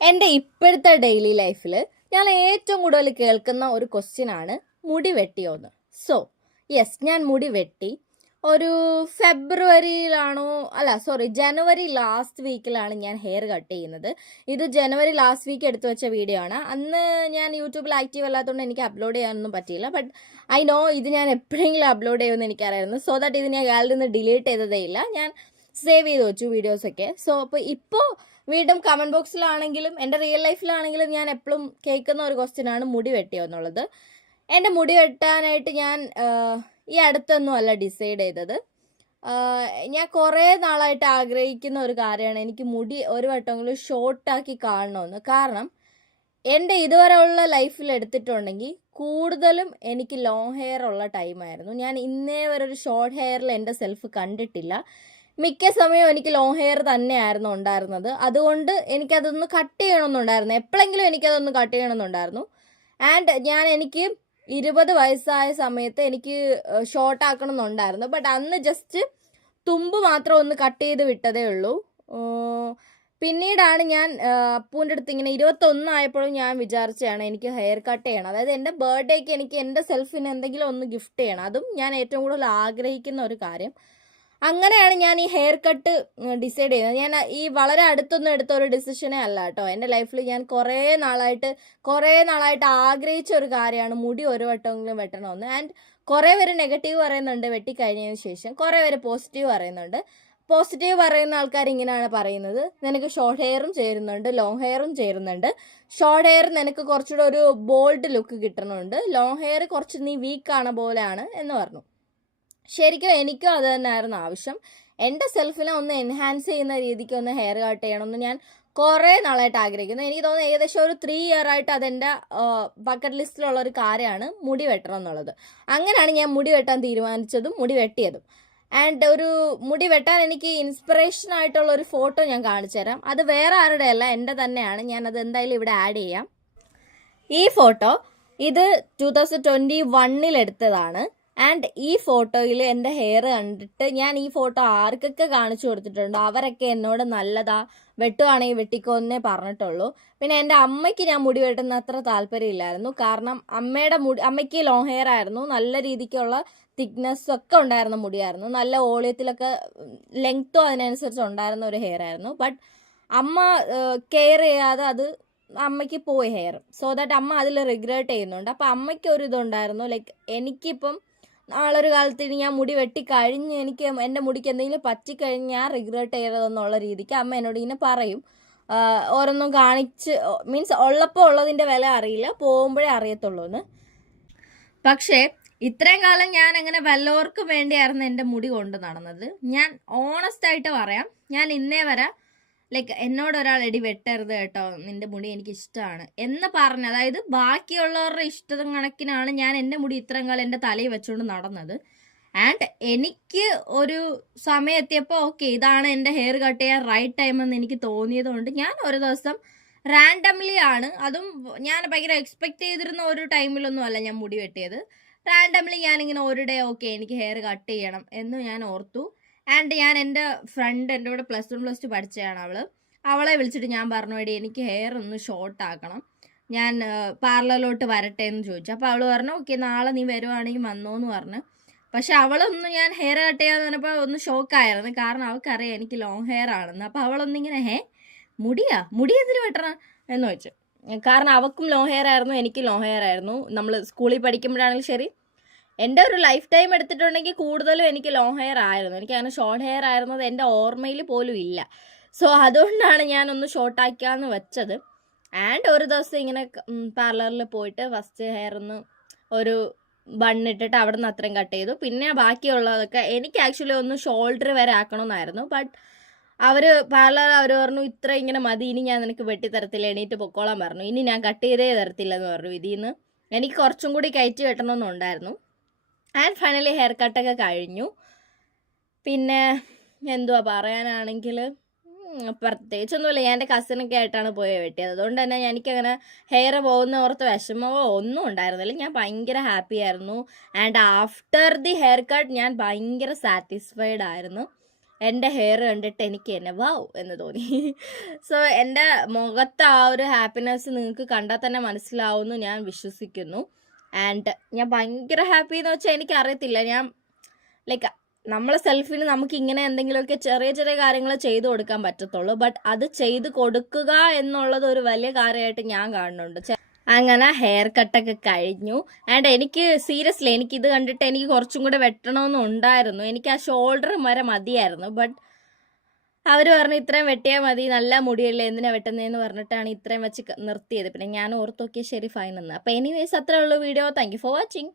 എൻ്റെ ഇപ്പോഴത്തെ ഡെയിലി ലൈഫിൽ ഞാൻ ഏറ്റവും കൂടുതൽ കേൾക്കുന്ന ഒരു ക്വസ്റ്റ്യൻ ആണ് മുടി വെട്ടിയോന്ന്. സോ യെസ്, ഞാൻ മുടി വെട്ടി. ഒരു ഫെബ്രുവരിയിലാണോ അല്ല സോറി ജനുവരി ലാസ്റ്റ് വീക്കിലാണ് ഞാൻ ഹെയർ കട്ട് ചെയ്യുന്നത്. ഇത് ജനുവരി ലാസ്റ്റ് വീക്ക് എടുത്തു വെച്ച വീഡിയോ ആണ്. അന്ന് ഞാൻ യൂട്യൂബിൽ ആക്റ്റീവ് അല്ലാത്തതുകൊണ്ട് എനിക്ക് അപ്ലോഡ് ചെയ്യാനൊന്നും പറ്റിയില്ല. ബട്ട് ഐ നോ ഇത് ഞാൻ എപ്പോഴെങ്കിലും അപ്ലോഡ് ചെയ്യുമെന്ന് എനിക്കറിയായിരുന്നു. സോ ദാറ്റ് ഇത് ഞാൻ ഗാലറിയിൽ നിന്ന് ഡിലീറ്റ് ചെയ്തതേ ഇല്ല, ഞാൻ സേവ് ചെയ്ത് വെച്ചു വീഡിയോസൊക്കെ. സോ അപ്പോൾ ഇപ്പോൾ വീണ്ടും കമൻറ്റ് ബോക്സിലാണെങ്കിലും എൻ്റെ റിയൽ ലൈഫിലാണെങ്കിലും ഞാൻ എപ്പോഴും കേൾക്കുന്ന ഒരു ക്വസ്റ്റ്യൻ ആണ് മുടി വെട്ടിയോ എന്നുള്ളത്. എൻ്റെ മുടി വെട്ടാനായിട്ട് ഞാൻ ഈ അടുത്തൊന്നും അല്ല ഡിസൈഡ് ചെയ്തത്. ഞാൻ കുറേ നാളായിട്ട് ആഗ്രഹിക്കുന്ന ഒരു കാര്യമാണ് എനിക്ക് മുടി ഒരു വട്ടമെങ്കിലും ഷോർട്ടാക്കി കാണണമെന്ന്. കാരണം എൻ്റെ ഇതുവരെ ഉള്ള ലൈഫിൽ എടുത്തിട്ടുണ്ടെങ്കിൽ കൂടുതലും എനിക്ക് ലോങ് ഹെയർ ഉള്ള ടൈമായിരുന്നു. ഞാൻ ഇന്നേ വരെ ഒരു ഷോർട്ട് ഹെയറിൽ എൻ്റെ സെൽഫ് കണ്ടിട്ടില്ല. മിക്ക സമയവും എനിക്ക് ലോങ് ഹെയർ തന്നെയായിരുന്നു ഉണ്ടായിരുന്നത്. അതുകൊണ്ട് എനിക്കതൊന്ന് കട്ട് ചെയ്യണമെന്നുണ്ടായിരുന്നു, എപ്പോഴെങ്കിലും എനിക്കതൊന്ന് കട്ട് ചെയ്യണമെന്നുണ്ടായിരുന്നു. ആൻഡ് എനിക്ക് 20 വയസ്സായ സമയത്ത് എനിക്ക് ഷോർട്ട് ആക്കണം എന്നുണ്ടായിരുന്നു. ബട്ട് അന്ന് ജസ്റ്റ് തുമ്പ് മാത്രം ഒന്ന് കട്ട് ചെയ്ത് വിട്ടതേ ഉള്ളൂ. പിന്നീടാണ് ഞാൻ അപ്പൂൻ്റെ അടുത്ത് ഇങ്ങനെ 21 ആയപ്പോഴും ഞാൻ വിചാരിച്ചതാണ് എനിക്ക് ഹെയർ കട്ട് ചെയ്യണം. അതായത് എൻ്റെ ബർത്ത്ഡേക്ക് എനിക്ക് എൻ്റെ സെൽഫിന് എന്തെങ്കിലും ഒന്ന് ഗിഫ്റ്റ് ചെയ്യണം. അതും ഞാൻ ഏറ്റവും കൂടുതൽ ആഗ്രഹിക്കുന്ന ഒരു കാര്യം. അങ്ങനെയാണ് ഞാൻ ഈ ഹെയർ കട്ട് ഡിസൈഡ് ചെയ്യുന്നത്. ഞാൻ ഈ വളരെ അടുത്തൊന്നും എടുത്ത ഒരു ഡിസിഷനേ അല്ല കേട്ടോ. എൻ്റെ ലൈഫിൽ ഞാൻ കുറേ നാളായിട്ട് ആഗ്രഹിച്ച ഒരു കാര്യമാണ് മുടി ഒരു വട്ടമെങ്കിലും വെട്ടണമെന്ന്. ആൻഡ് കുറേ പേര് നെഗറ്റീവ് പറയുന്നുണ്ട് വെട്ടിക്കഴിഞ്ഞതിന് ശേഷം, കുറേ പേര് പോസിറ്റീവ് പറയുന്നുണ്ട്. പോസിറ്റീവ് പറയുന്ന ആൾക്കാർ ഇങ്ങനെയാണ് പറയുന്നത്: നിനക്ക് ഷോർട്ട് ഹെയറും ചേരുന്നുണ്ട്, ലോങ് ഹെയറും ചേരുന്നുണ്ട്. ഷോർട്ട് ഹെയർ നിനക്ക് കുറച്ചുകൂടെ ഒരു ബോൾഡ് ലുക്ക് കിട്ടണമുണ്ട്, ലോങ് ഹെയർ കുറച്ച് നീ വീക്കാണ് പോലെയാണ് എന്ന് പറഞ്ഞു. ശരിക്കും എനിക്കും അത് തന്നെയായിരുന്നു ആവശ്യം. എൻ്റെ സെൽഫിനെ ഒന്ന് എൻഹാൻസ് ചെയ്യുന്ന രീതിക്ക് ഒന്ന് ഹെയർ കട്ട് ചെയ്യണമെന്ന് ഞാൻ കുറേ നാളായിട്ട് ആഗ്രഹിക്കുന്നു. എനിക്ക് തോന്നുന്നു ഏകദേശം ഒരു 3 ഇയർ ആയിട്ട് അതെൻ്റെ ബക്കറ്റ് ലിസ്റ്റിലുള്ള ഒരു കാര്യമാണ് മുടി വെട്ടണം എന്നുള്ളത്. അങ്ങനെയാണ് ഞാൻ മുടി വെട്ടാൻ തീരുമാനിച്ചതും മുടി വെട്ടിയതും. ആൻഡ് ഒരു മുടി വെട്ടാൻ എനിക്ക് ഇൻസ്പിറേഷൻ ആയിട്ടുള്ള ഒരു ഫോട്ടോ ഞാൻ കാണിച്ചു തരാം. അത് വേറെ ആരുടെ അല്ല, എൻ്റെ തന്നെയാണ്. ഞാനത് എന്തായാലും ഇവിടെ ആഡ് ചെയ്യാം. ഈ ഫോട്ടോ ഇത് 2021 എടുത്തതാണ്. ആൻഡ് ഈ ഫോട്ടോയിൽ എൻ്റെ ഹെയർ കണ്ടിട്ട് ഞാൻ ഈ ഫോട്ടോ ആർക്കൊക്കെ കാണിച്ചു കൊടുത്തിട്ടുണ്ടോ അവരൊക്കെ എന്നോട് നല്ലതാ, വെട്ടുവാണെങ്കിൽ വെട്ടിക്കോന്നേ പറഞ്ഞിട്ടുള്ളൂ. പിന്നെ എൻ്റെ അമ്മയ്ക്ക് ഞാൻ മുടി വെട്ടുന്ന അത്ര താല്പര്യമില്ലായിരുന്നു. കാരണം അമ്മയ്ക്ക് ലോങ് ഹെയർ ആയിരുന്നു, നല്ല രീതിക്കുള്ള തിക്നെസ് ഒക്കെ ഉണ്ടായിരുന്ന മുടിയായിരുന്നു, നല്ല ഓളിയത്തിലൊക്കെ ലെങ്ത്തും അതിനനുസരിച്ച് ഉണ്ടായിരുന്ന ഒരു ഹെയർ ആയിരുന്നു. ബട്ട് അമ്മ കെയർ ചെയ്യാതെ അത് അമ്മയ്ക്ക് പോയി ഹെയർ. സോ ദാറ്റ് അമ്മ അതിൽ റിഗ്രറ്റ് ചെയ്യുന്നുണ്ട്. അപ്പം അമ്മയ്ക്ക് ഒരു ഇതുണ്ടായിരുന്നു, ലൈക്ക് എനിക്കിപ്പം നാളൊരു കാലത്ത് ഇനി ഞാൻ മുടി വെട്ടിക്കഴിഞ്ഞ് എനിക്ക് എൻ്റെ മുടിക്ക് എന്തെങ്കിലും പറ്റിക്കഴിഞ്ഞ് ഞാൻ റിഗ്രറ്റ് ചെയ്തതെന്നുള്ള രീതിക്ക് അമ്മ എന്നോട് ഇങ്ങനെ പറയും. ഓരോന്നും കാണിച്ച് മീൻസ് ഉള്ളപ്പോൾ ഉള്ളതിൻ്റെ വില അറിയില്ല, പോകുമ്പോഴേ അറിയത്തുള്ളൂ എന്ന്. പക്ഷേ ഇത്രയും കാലം ഞാൻ അങ്ങനെ വല്ലവർക്കും വേണ്ടിയായിരുന്നു എൻ്റെ മുടി കൊണ്ട് നടന്നത്. ഞാൻ ഓണസ്റ്റ് ആയിട്ട് പറയാം, ഞാൻ ഇന്നേ വരെ ലൈക്ക് എന്നോട് ഒരാൾ എടി വെട്ടരുത് കേട്ടോ, നിന്റെ മുടി എനിക്ക് ഇഷ്ടമാണ് എന്ന് പറഞ്ഞ്, അതായത് ബാക്കിയുള്ളവരുടെ ഇഷ്ടം കണക്കിനാണ് ഞാൻ എൻ്റെ മുടി ഇത്രയും കാലം എൻ്റെ തലയിൽ വെച്ചുകൊണ്ട് നടന്നത്. ആൻഡ് എനിക്ക് ഒരു സമയം എത്തിയപ്പോൾ ഓക്കെ ഇതാണ് എൻ്റെ ഹെയർ കട്ട് ചെയ്യാൻ റൈറ്റ് ടൈം എന്ന് എനിക്ക് തോന്നിയത് കൊണ്ട് ഞാൻ ഒരു ദിവസം റാൻഡംലി ആണ്, അതും ഞാൻ ഭയങ്കര എക്സ്പെക്ട് ചെയ്തിരുന്ന ഒരു ടൈമിലൊന്നും അല്ല ഞാൻ മുടി വെട്ടിയത്. റാൻഡംലി ഞാനിങ്ങനെ ഒരു ഡേ ഓക്കെ എനിക്ക് ഹെയർ കട്ട് ചെയ്യണം എന്ന് ഞാൻ ഓർത്തു. ആൻഡ് ഞാൻ എൻ്റെ ഫ്രണ്ട്, എൻ്റെ കൂടെ +1 +2 പഠിച്ചതാണ് അവളെ വിളിച്ചിട്ട് ഞാൻ പറഞ്ഞു, എടി എനിക്ക് ഹെയർ ഒന്ന് ഷോർട്ട് ആക്കണം, ഞാൻ പാർലറിലോട്ട് വരട്ടെ എന്ന് ചോദിച്ചു. അപ്പോൾ അവൾ പറഞ്ഞു ഓക്കെ നാളെ നീ വരുവാണെങ്കിൽ വന്നോന്ന് പറഞ്ഞു. പക്ഷെ അവളൊന്നും ഞാൻ ഹെയർ കട്ട് ചെയ്യാന്ന് പറഞ്ഞപ്പോൾ ഒന്ന് ഷോക്കായിരുന്നു. കാരണം അവൾക്കറിയാം എനിക്ക് ലോങ് ഹെയർ ആണെന്ന്. അപ്പോൾ അവളൊന്നിങ്ങനെ മുടി എന്തിനു വെട്ടണം എന്ന് ചോദിച്ചു. കാരണം അവൾക്കും ലോങ് ഹെയർ ആയിരുന്നു, എനിക്ക് ലോങ് ഹെയർ ആയിരുന്നു. നമ്മൾ സ്കൂളിൽ പഠിക്കുമ്പോഴാണെങ്കിലും ശരി, എൻ്റെ ഒരു ലൈഫ് ടൈം എടുത്തിട്ടുണ്ടെങ്കിൽ കൂടുതലും എനിക്ക് ലോങ് ഹെയർ ആയിരുന്നു. എനിക്ക് അങ്ങനെ ഷോർട്ട് ഹെയർ ആയിരുന്നത് എൻ്റെ ഓർമ്മയിൽ പോലും ഇല്ല. സോ അതുകൊണ്ടാണ് ഞാനൊന്ന് ഷോർട്ടാക്കാമെന്ന് വെച്ചത്. ആൻഡ് ഒരു ദിവസം ഇങ്ങനെ പാർലറിൽ പോയിട്ട് ഫസ്റ്റ് ഹെയർ ഒന്ന് ഒരു ബണ്ണിട്ടിട്ട് അവിടെ നിന്ന് അത്രയും കട്ട് ചെയ്തു. പിന്നെ ബാക്കിയുള്ളതൊക്കെ എനിക്ക് ആക്ച്വലി ഒന്ന് ഷോൾഡർ വരെ ആക്കണമെന്നായിരുന്നു. ബട്ട് അവർ പറഞ്ഞു ഇത്ര ഇങ്ങനെ മതി, ഇനി ഞാൻ നിനക്ക് വെട്ടിത്തരത്തില്ല, എണീറ്റ് പൊക്കോളാൻ പറഞ്ഞു. ഇനി ഞാൻ കട്ട് ചെയ്തേ തരത്തില്ലെന്ന് പറഞ്ഞു. ഇതിൽ നിന്ന് എനിക്ക് കുറച്ചും കൂടി കയറ്റി വെട്ടണമെന്നുണ്ടായിരുന്നു. ആൻഡ് ഫൈനലി ഹെയർ കട്ടൊക്കെ കഴിഞ്ഞു. പിന്നെ എന്തുവാ പറയാനാണെങ്കിൽ പ്രത്യേകിച്ചൊന്നുമില്ല, ഞാൻ എൻ്റെ കസിനൊക്കെ ആയിട്ടാണ് പോയി വെട്ടിയത്. അതുകൊണ്ട് തന്നെ എനിക്കങ്ങനെ ഹെയർ പോകുന്ന ഓർത്ത് വിഷമമോ ഒന്നും ഉണ്ടായിരുന്നില്ല. ഞാൻ ഭയങ്കര ഹാപ്പി ആയിരുന്നു. And after the hair cut ഞാൻ ഭയങ്കര സാറ്റിസ്ഫൈഡ് ആയിരുന്നു. എൻ്റെ ഹെയർ കണ്ടിട്ട് എനിക്ക് തന്നെ വാവ് എന്ന് തോന്നി. സോ എൻ്റെ മുഖത്ത് ആ ഒരു ഹാപ്പിനെസ് നിങ്ങൾക്ക് കണ്ടാൽ തന്നെ മനസ്സിലാവുമെന്ന് ഞാൻ വിശ്വസിക്കുന്നു. ആൻഡ് ഞാൻ ഭയങ്കര ഹാപ്പി എന്ന് വെച്ചാൽ എനിക്കറിയത്തില്ല, ഞാൻ ലൈക്ക് നമ്മളെ സെൽഫിന് നമുക്ക് ഇങ്ങനെ എന്തെങ്കിലുമൊക്കെ ചെറിയ ചെറിയ കാര്യങ്ങൾ ചെയ്തു കൊടുക്കാൻ പറ്റത്തുള്ളൂ. ബട്ട് അത് ചെയ്ത് കൊടുക്കുക എന്നുള്ളത് ഒരു വലിയ കാര്യമായിട്ട് ഞാൻ കാണുന്നുണ്ട്. അങ്ങനെ ഹെയർ കട്ടൊക്കെ കഴിഞ്ഞു. ആൻഡ് എനിക്ക് സീരിയസ്ലി എനിക്കിത് കണ്ടിട്ട് എനിക്ക് കുറച്ചും കൂടെ വെട്ടണമെന്നുണ്ടായിരുന്നു. എനിക്ക് ആ ഷോൾഡർ വരെ മതിയായിരുന്നു. ബട്ട് അവർ പറഞ്ഞു ഇത്രയും വെട്ടിയാൽ മതി, നല്ല മുടിയല്ലേ, എന്തിനാ വെട്ടുന്നതെന്ന് പറഞ്ഞിട്ടാണ് ഇത്രയും വെച്ച് നിർത്തിയത്. പിന്നെ ഞാൻ ഓർത്ത് നോക്കിയാൽ ശരി ഫൈൻ എന്ന്. അപ്പോൾ എനിവേസ് അത്രേ ഉള്ളൂ video. Thank you for watching.